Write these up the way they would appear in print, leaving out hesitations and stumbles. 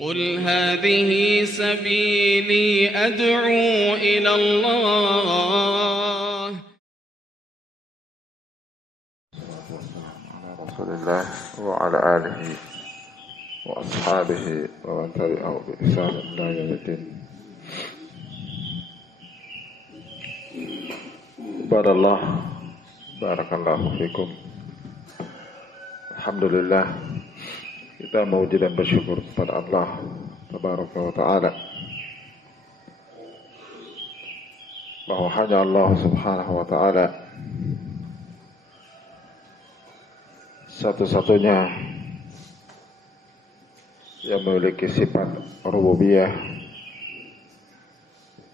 قل هذه سبيلي أدعو إلى الله. رسول الله وعلى آله وأصحابه ومن تبعه بإحسان إلى يوم الدين. عباد الله بارك الله fikum. Alhamdulillah, kita memuji dan bersyukur kepada Allah Tabaraka wa Ta'ala bahwa hanya Allah Subhanahu wa Ta'ala satu-satunya yang memiliki sifat rububiyah,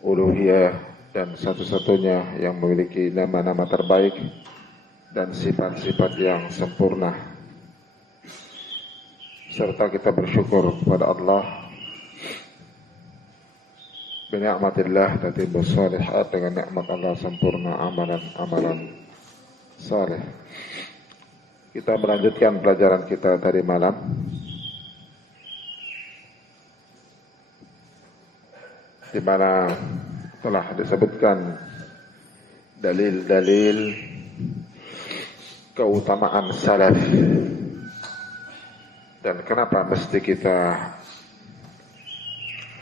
uluhiyah, dan satu-satunya yang memiliki nama-nama terbaik dan sifat-sifat yang sempurna. Serta kita bersyukur kepada Allah binikmatillah tatimmu shalihat, dengan nikmat Allah sempurna amalan-amalan saleh. Kita melanjutkan pelajaran kita tadi malam di mana telah disebutkan dalil-dalil keutamaan salaf dan kenapa mesti kita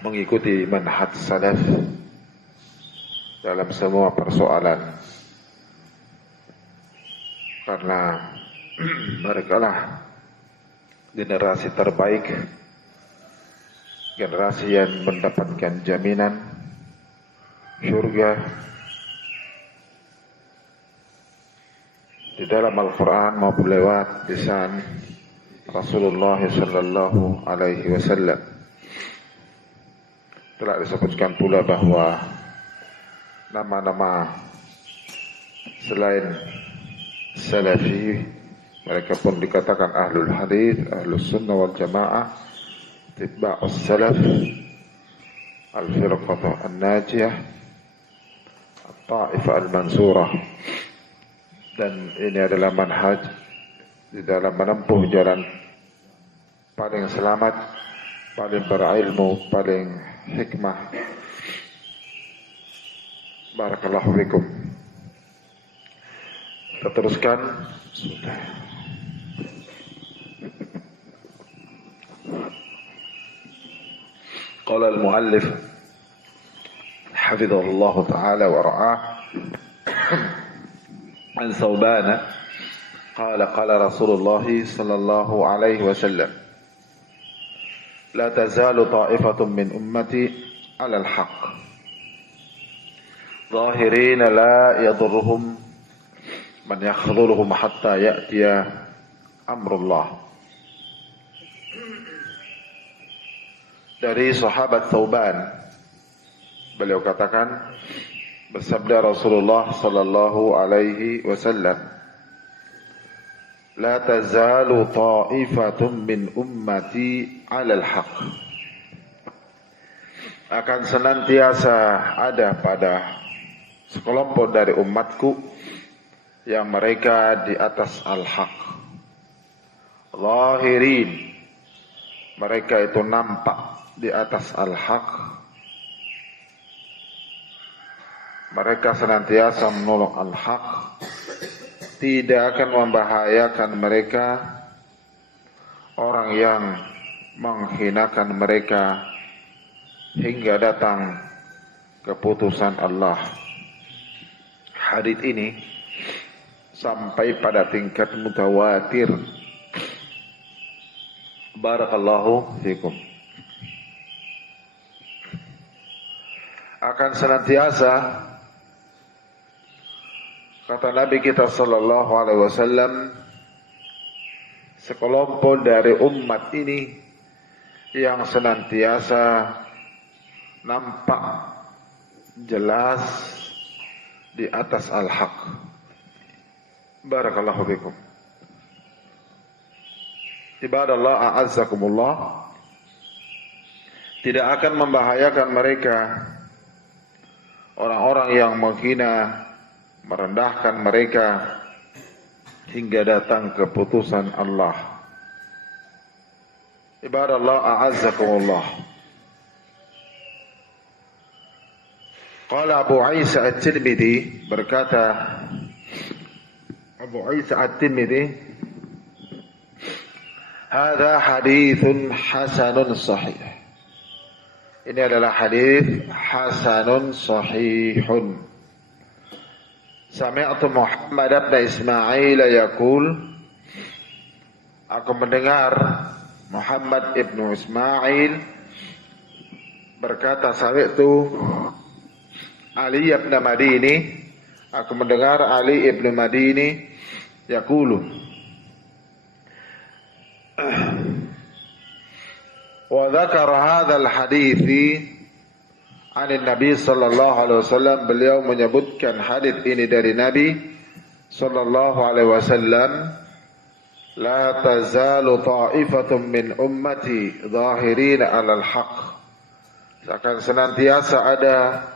mengikuti manhaj salaf dalam semua persoalan, karena mereka lah generasi terbaik, generasi yang mendapatkan jaminan surga di dalam Al-Quran maupun lewat lisan Rasulullah sallallahu alaihi wasallam. Telah disebutkan pula bahwa nama-nama selain salafi, mereka pun dikatakan ahlul hadis, ahlus sunnah wal jamaah, tiba'us salaf, al-firqah an-najiyah, at-ta'ifah al-mansurah. Dan ini adalah manhaj di dalam menempuh jalan paling selamat, paling berilmu, paling hikmah. Barakallahu fikum. Kita teruskan. Qala al-muallif hafidhahullah ta'ala wa ra'ah an Thawban qala Rasulullah sallallahu alaihi wasallam la tazalu ta'ifatun min ummati 'ala al-haqq zahirin la yadurruhum man yakhdhuluhum hatta ya'tiya amrullah. Dari sahabat Thawban, beliau katakan, bersabda Rasulullah sallallahu alaihi wasallam, la tazalu ta'ifatun min ummati 'alal haqq. Akan senantiasa ada pada sekelompok dari umatku yang mereka di atas al-haq. Zahirin, mereka itu nampak di atas al-haq. Mereka senantiasa menolong al-haq, tidak akan membahayakan mereka orang yang menghinakan mereka hingga datang keputusan Allah. Hadits ini sampai pada tingkat mutawatir. Barakallahu fikum. Akan senantiasa, kata Nabi kita sallallahu alaihi wasallam, sekelompok dari umat ini yang senantiasa nampak jelas di atas al-haq. Barakallahu fikum. Ibadallah a'azzakumullah, tidak akan membahayakan mereka orang-orang yang menghina, merendahkan mereka hingga datang keputusan Allah. Ibadallah a'azzakumullah. Qala Abu Isa At-Tirmidzi, berkata Abu Isa At-Tirmidzi, hadza haditsun hasanun sahih. Ini adalah hadis hasanun sahihun. Sami'tu Muhammad bin Ismail yaqul, aku mendengar Muhammad ibnu Ismail berkata, sami'tu Ali ibn Madini, aku mendengar Ali ibn Madini yaqulu, wa dzakara hadzal hadithi an Nabi sallallahu alaihi wasallam, beliau menyebutkan hadis ini dari Nabi sallallahu alaihi wasallam, la tazalu ta'ifatun min ummati zahirina 'alal haqq, akan senantiasa ada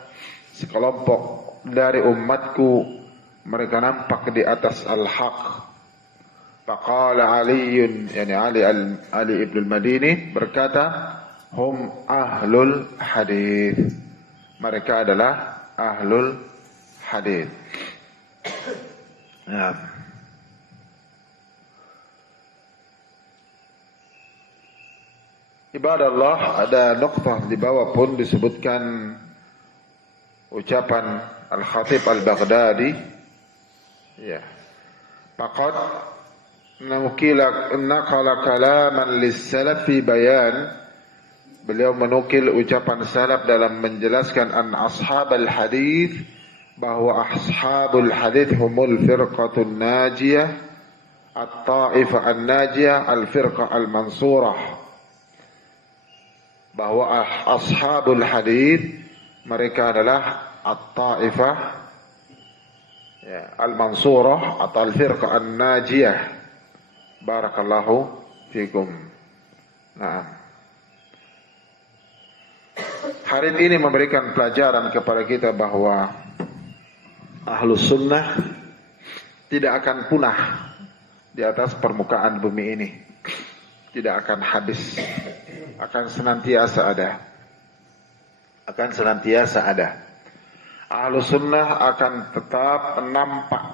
sekelompok dari umatku mereka nampak di atas al-haq. Faqala Aliun, yani Ali ibn al-Madini berkata, hum ahlul hadith, mereka adalah ahlul hadith. Nah, ibadallah, ada nuqtah di bawah pun disebutkan ucapan Al-Khatib Al-Baghdadi, ya, faqad naqala kalaman lis-salaf fi bayan, beliau menukil ucapan salaf dalam menjelaskan an ashabal hadith, bahwa ashabul hadith humul firqatun najiyah, at-ta'ifah an-najiyah, al-firqah al-mansurah, bahwa ashabul hadith mereka adalah at-ta'ifah, ya, al-mansurah atau al-firqah an-najiyah. Barakallahu fikum. Nah, hari ini memberikan pelajaran kepada kita bahwa Ahlus Sunnah tidak akan punah di atas permukaan bumi ini, tidak akan habis, akan senantiasa ada. Ahlus Sunnah akan tetap nampak,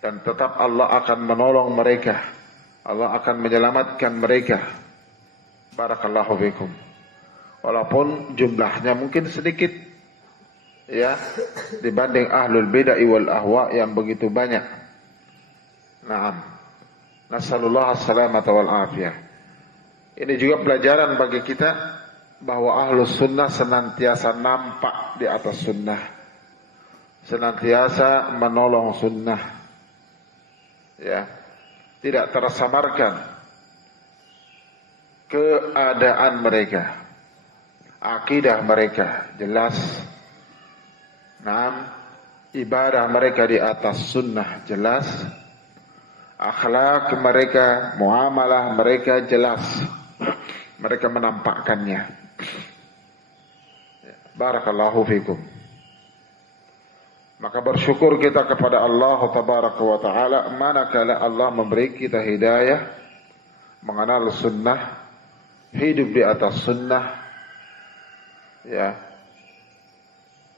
dan tetap Allah akan menolong mereka, Allah akan menyelamatkan mereka. Barakallahu fikum. Walaupun jumlahnya mungkin sedikit, ya, dibanding ahlul bid'ah wal ahwa yang begitu banyak. Naam. Nasallallahu as-salamata wal afiyah. Ini juga pelajaran bagi kita bahwa Ahlus Sunnah senantiasa nampak di atas sunnah, senantiasa menolong sunnah, ya, tidak tersamarkan keadaan mereka, akidah mereka jelas, naam, ibadah mereka di atas sunnah jelas, akhlak mereka, muamalah mereka jelas, mereka menampakkannya. Barakallahu fikum. Maka bersyukur kita kepada Allah tabaraka wa ta'ala manakala Allah memberi kita hidayah mengenal sunnah, hidup di atas sunnah, ya,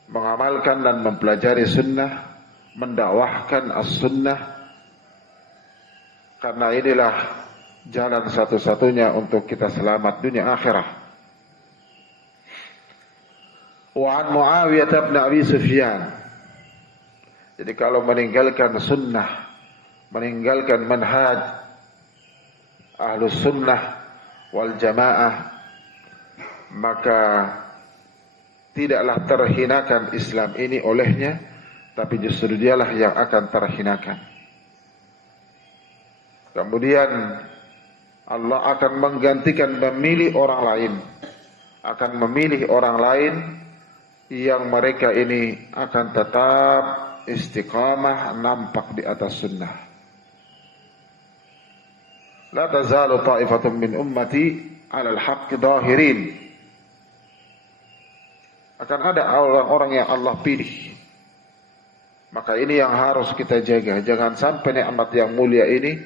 mengamalkan dan mempelajari sunnah, mendakwahkan as-sunnah, karena inilah jalan satu-satunya untuk kita selamat dunia akhirat. Wa an Muawiyah bin Abi Sufyan. Jadi kalau meninggalkan sunnah, meninggalkan manhaj Ahlus Sunnah wal Jamaah, maka tidaklah terhinakan Islam ini olehnya, tapi justru dialah yang akan terhinakan. Kemudian Allah akan menggantikan, memilih orang lain, akan memilih orang lain yang mereka ini akan tetap istiqamah, nampak di atas sunnah. La tazalu ta'ifatun min ummati 'alal haqqi dhahirin. Akan ada orang-orang yang Allah pilih. Maka ini yang harus kita jaga. Jangan sampai nikmat yang mulia ini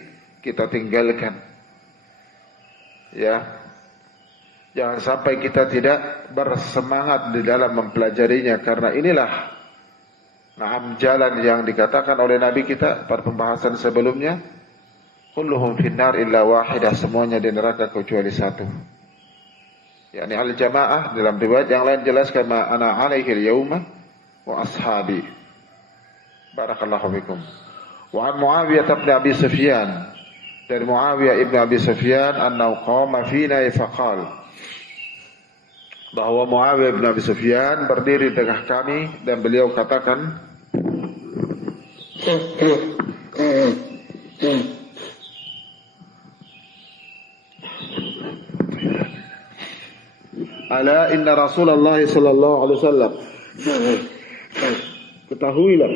kita tinggalkan. Ya, jangan sampai kita tidak bersemangat di dalam mempelajarinya, karena inilah jalan yang dikatakan oleh Nabi kita pada pembahasan sebelumnya, kulluhum finnar illa wahidah, semuanya di neraka kecuali satu, yakni al-jamaah. Dalam riwayat yang lain jelaskan ma ana alaihi al-yauma wa ashabi. Barakallahu fikum. Wa an Muawiyah bin Abi Sufyan, dari Muawiyah ibn Abi Sufyan, annahu qama fina faqal, bahwa Muawiyah bin Abi Sufyan berdiri di tengah kami dan beliau katakan, ala inna Rasulullah sallallahu alaihi wasallam, ketahuilah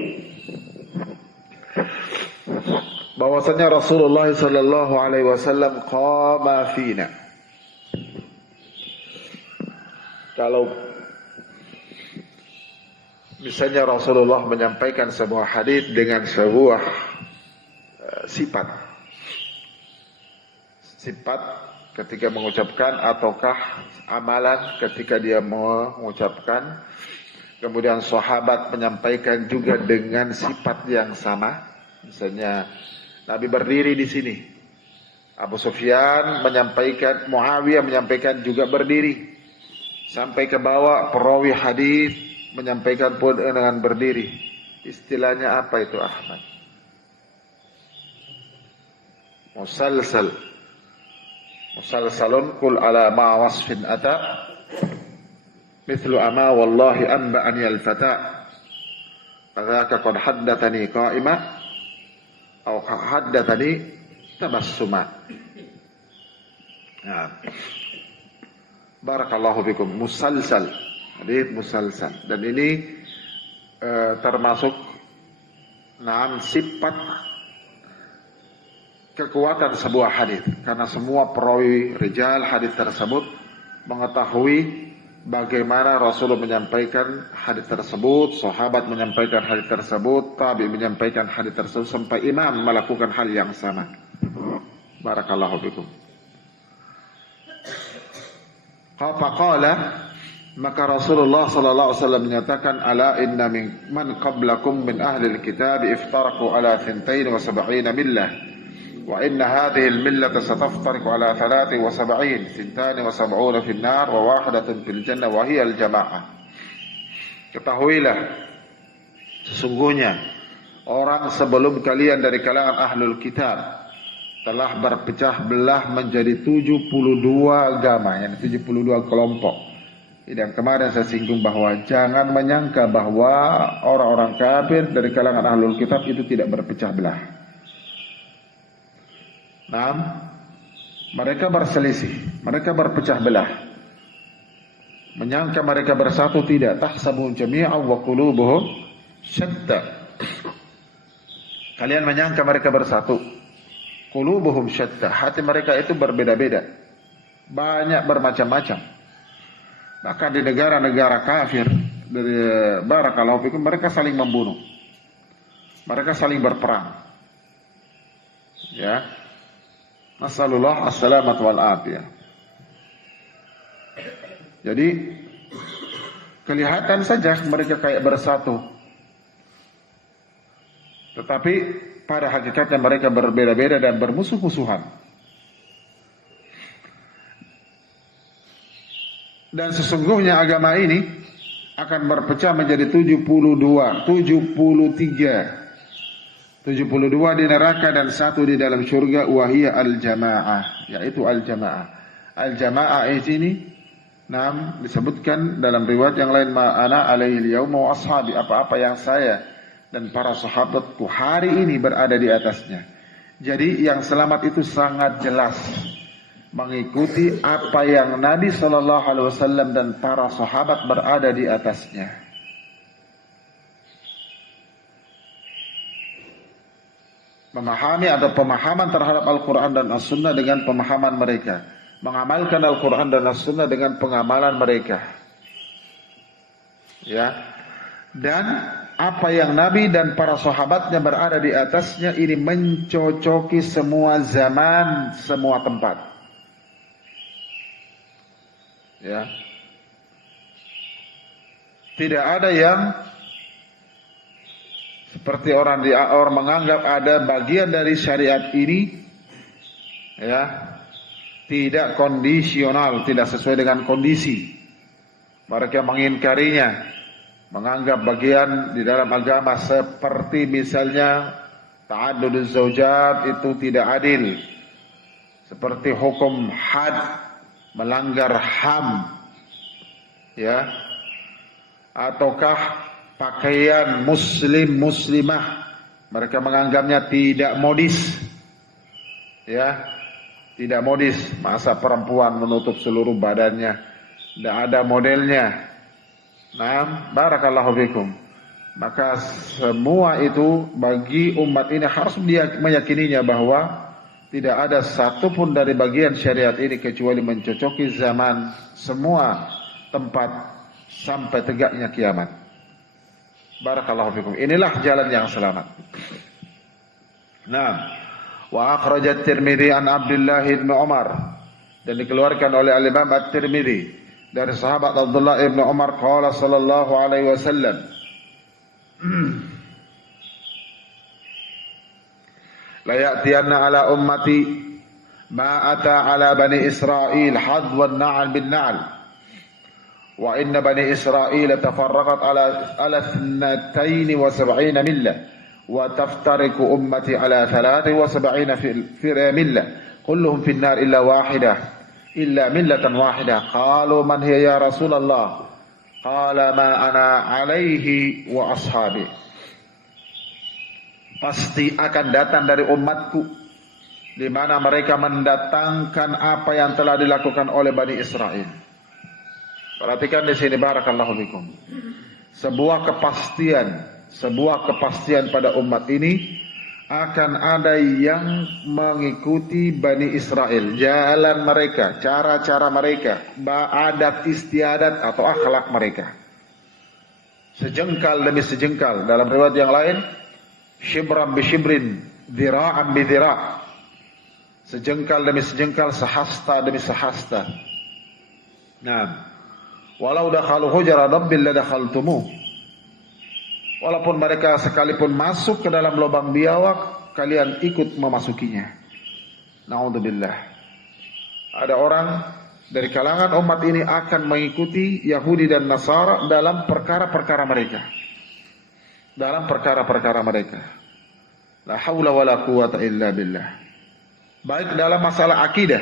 bahwasanya Rasulullah sallallahu alaihi wasallam qama fina. Kalau misalnya Rasulullah menyampaikan sebuah hadis dengan sebuah sifat ketika mengucapkan, ataukah amalan ketika dia mengucapkan, kemudian sahabat menyampaikan juga dengan sifat yang sama. Misalnya Nabi berdiri di sini, Abu Sufyan menyampaikan, Muawiyah menyampaikan juga berdiri, sampai ke bawah perawi hadis menyampaikan pun dengan berdiri. Istilahnya apa itu Ahmad? Musalsalun kul ala ma wasfin ata mithlu ama wallahi anba'ani al-fata fadzaka qad haddatsani qa'ima aw haddatsani tabassuma. Nah, barakallahu fikum. Musalsal, hadits musalsal, dan ini termasuk sifat kekuatan sebuah hadis, karena semua perawi rijal hadis tersebut mengetahui bagaimana Rasulullah menyampaikan hadis tersebut, sahabat menyampaikan hadis tersebut, tabi menyampaikan hadis tersebut, sampai imam melakukan hal yang sama. Barakallahu fikum. Faqala, maka Rasulullah sallallahu alaihi wasallam menyatakan, ala inna man qablakum min ahli alkitab iftaraku ala 72 millah wa inna hadhihi almillah sataftariqu ala 73, 72 fil nar wa wahidatun fil jannah wa hiya aljamaah. Ketahuilah, sesungguhnya orang sebelum kalian dari kalangan ahlul kitab telah berpecah belah menjadi 72 agama, yang 72 kelompok. Dan kemarin saya singgung bahwa jangan menyangka bahwa orang-orang kafir dari kalangan ahlul kitab itu tidak berpecah belah. Nah, mereka berselisih, mereka berpecah belah. Menyangka mereka bersatu, tidak. Tahsabuhum jami'an wa qulubuhum syatta. Kalian menyangka mereka bersatu, qulubuhum syatta, hati mereka itu berbeda-beda, banyak bermacam-macam. Bahkan di negara-negara kafir, dari barakallahu fikum, mereka saling membunuh, mereka saling berperang. Ya, nasallallahu as-salamata wal afiyah. Jadi kelihatan saja mereka kayak bersatu, tetapi pada hakikatnya mereka berbeda-beda dan bermusuh-musuhan. Dan sesungguhnya agama ini akan berpecah menjadi 72, 73. 72 di neraka dan 1 di dalam surga, wahiyya al-jamaah, yaitu al-jamaah. Al-jamaah ini disebutkan dalam riwayat yang lain, ma'ana alaihi yauma wa ashabi, apa-apa yang saya dan para sahabatku hari ini berada di atasnya. Jadi yang selamat itu sangat jelas mengikuti apa yang Nabi sallallahu alaihi wasallam dan para sahabat berada di atasnya. Memahami atau pemahaman terhadap Al-Quran dan As-Sunnah dengan pemahaman mereka, mengamalkan Al-Quran dan As-Sunnah dengan pengamalan mereka. Ya. Dan apa yang Nabi dan para sahabatnya berada di atasnya ini mencocoki semua zaman, semua tempat. Ya. Tidak ada yang seperti orang menganggap ada bagian dari syariat ini, ya, tidak kondisional, tidak sesuai dengan kondisi. Mereka mengingkarinya, menganggap bagian di dalam agama seperti misalnya ta'adduduz zaujat itu tidak adil, seperti hukum had, melanggar HAM, ya, ataukah pakaian muslim muslimah, mereka menganggapnya tidak modis, ya, tidak modis. Masa perempuan menutup seluruh badannya, tidak ada modelnya. Nah, barakallahu fikum. Maka semua itu bagi umat ini harus meyakininya bahwa tidak ada satupun dari bagian syariat ini kecuali mencocoki zaman, semua tempat sampai tegaknya kiamat. Barakallahu fikum. Inilah jalan yang selamat. Nah, wa akhrajat Tirmidzi an Abdullah bin Umar, dan dikeluarkan oleh Al-Imam At-Tirmidzi dari sahabat Abdullah bin Umar, qala sallallahu alaihi wasallam, la ya'tiyanna ala ummati ma ata ala bani Israil hadwa an-na'al bin na'al wa inna bani Israil tafarraqat ala 72 millah wa taftariqu ummati ala 73 millah kulluhum fi an-nar illa wahidah illa millatan wahidah. Qalu man hiya ya Rasulullah? Qala ma ana alaihi wa ashabi. Pasti akan datang dari umatku di mana mereka mendatangkan apa yang telah dilakukan oleh Bani Israel. Perhatikan di sini, barakallahu fikum. Sebuah kepastian pada umat ini akan ada yang mengikuti Bani Israel, jalan mereka, cara-cara mereka, adat istiadat atau akhlak mereka. Sejengkal demi sejengkal, dalam riwayat yang lain, shibran bi shibrin, dhira'an bi dhira'. Sejengkal demi sejengkal, sehasta demi sehasta. Nah, walau dakhalu hujra rabbil la dakhaltumuh. Walaupun mereka sekalipun masuk ke dalam lubang biawak, kalian ikut memasukinya. Na'udzubillah. Ada orang dari kalangan umat ini akan mengikuti Yahudi dan Nasara dalam perkara-perkara mereka. La haula wala quwata illa billah. Baik dalam masalah akidah,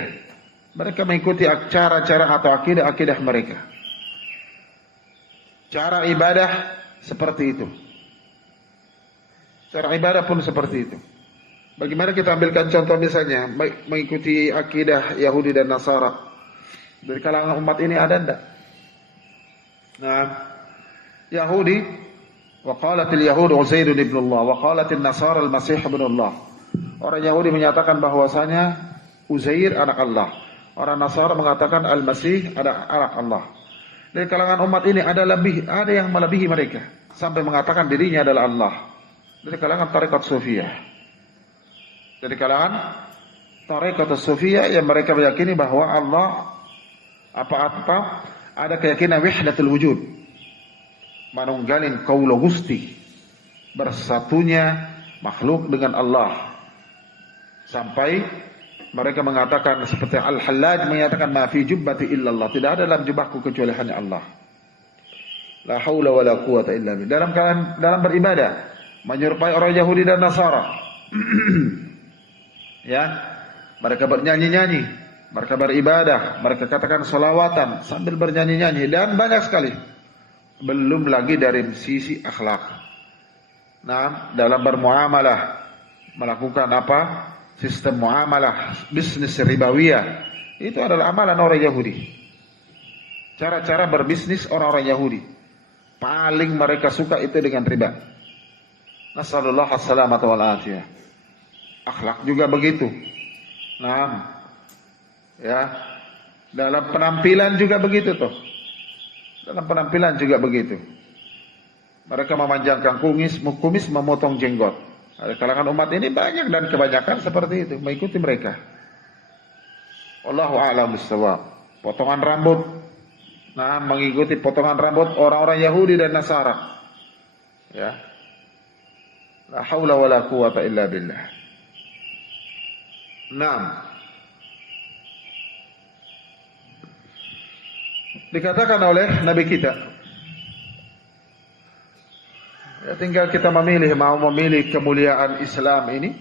mereka mengikuti cara-cara atau akidah mereka. Cara ibadah seperti itu. Cara ibadah pun seperti itu. Bagaimana kita ambilkan contoh misalnya mengikuti akidah Yahudi dan Nasara. Dari kalangan umat ini ada enggak? Nah, Yahudi, wa qalatil yahud Uzair ibn Allah, wa qalatil Nasara al-Masih ibn Allah. Orang Yahudi menyatakan bahwasanya Uzair anak Allah. Orang Nasara mengatakan Al-Masih anak Allah. Dari kalangan umat ini ada yang melebihi mereka sampai mengatakan dirinya adalah Allah. Dari kalangan tarekat Sufiyah. Dari kalangan tarekat Sufiyah yang mereka meyakini bahwa Allah apa-apa ada keyakinan wahdatul wujud. Manunggalin kaula Gusti, bersatunya makhluk dengan Allah. Sampai mereka mengatakan seperti Al-Hallaj menyatakan ma fi jubbati illallah, tidak ada dalam jubahku kecuali hanya Allah. La haula wala quwata illa billah. Dalam beribadah menyerupai orang Yahudi dan Nasara. Ya, mereka bernyanyi-nyanyi, mereka beribadah, mereka katakan salawatan sambil bernyanyi-nyanyi dan banyak sekali. Belum lagi dari sisi akhlak. Nah, dalam bermuamalah melakukan apa? Sistem muamalah bisnis ribawiyah itu adalah amalan orang Yahudi. Cara-cara berbisnis orang-orang Yahudi paling mereka suka itu dengan riba. Nasallallahu as-salamata wal afiyah. Akhlak juga begitu. Nah, ya, dalam penampilan juga begitu tuh. Dalam penampilan juga begitu. Mereka memanjangkan kumis, memotong jenggot. Ada kalangan umat ini banyak dan kebanyakan seperti itu, mengikuti mereka. Wallahu a'lam bishawab. Potongan rambut. Nah, mengikuti potongan rambut orang-orang Yahudi dan Nasara. Ya. La haula wala quwata illa billah. Naam. Dikatakan oleh Nabi kita, ya, tinggal kita memilih, mau memilih kemuliaan Islam ini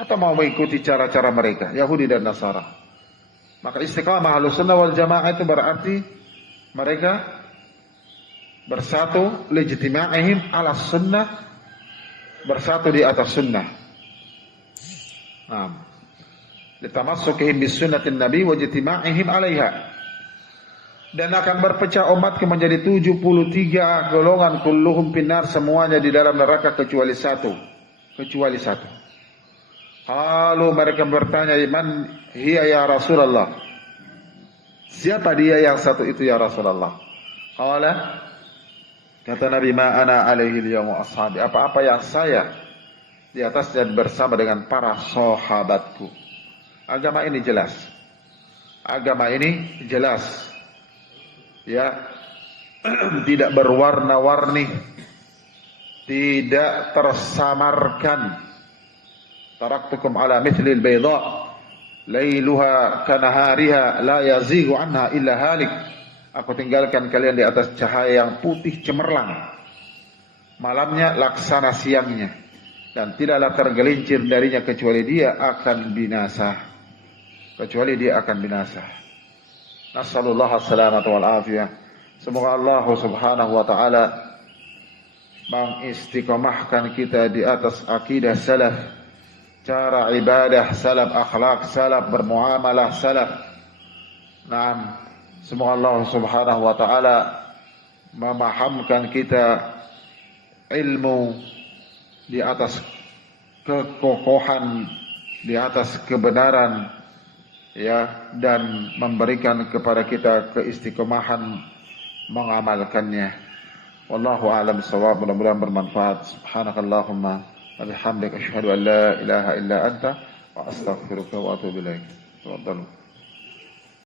atau mau mengikuti cara-cara mereka, Yahudi dan Nasara. Maka istiqamah Ahlussunnah wal Jamaah itu berarti mereka bersatu lijtima'ihim ala sunnah, bersatu di atas sunnah. Naam. Litamassukihim bis sunnatin nabi wa ijtima'ihim 'alaiha. Dan akan berpecah umatku menjadi 73 golongan, kulluhum finnar, semuanya di dalam neraka kecuali satu. Lalu mereka bertanya, man hiya ya Rasulullah? Siapa dia yang satu itu ya Rasulullah? Kata Nabi, ma ana alaihi al-yawma ashabi. Apa-apa yang saya di atasnya bersama dengan para sahabatku. Agama ini jelas. Ya, tidak berwarna-warni, tidak tersamarkan. Taraktukum ala mithlil bayda, lailuha kanahariha, la yazighu anha illa halik. Aku tinggalkan kalian di atas cahaya yang putih cemerlang, malamnya laksana siangnya, dan tidaklah tergelincir darinya kecuali dia akan binasa. Nasallallahu assalamata wal afiyah. Semoga Allah subhanahu wa ta'ala mengistiqomahkan kita di atas akidah salaf, cara ibadah salaf, akhlak salaf, bermuamalah salaf. Naam, semoga Allah subhanahu wa ta'ala memahamkan kita ilmu di atas kekokohan, di atas kebenaran, ya, dan memberikan kepada kita keistiqomahan mengamalkannya. Wallahu a'lam bishawab. Mudah-mudahan bermanfaat. Subhanakallahumma wa bihamdika asyhadu an la ilaha illa anta wa astaghfiruka wa atubu ilaik. Tafadhalu.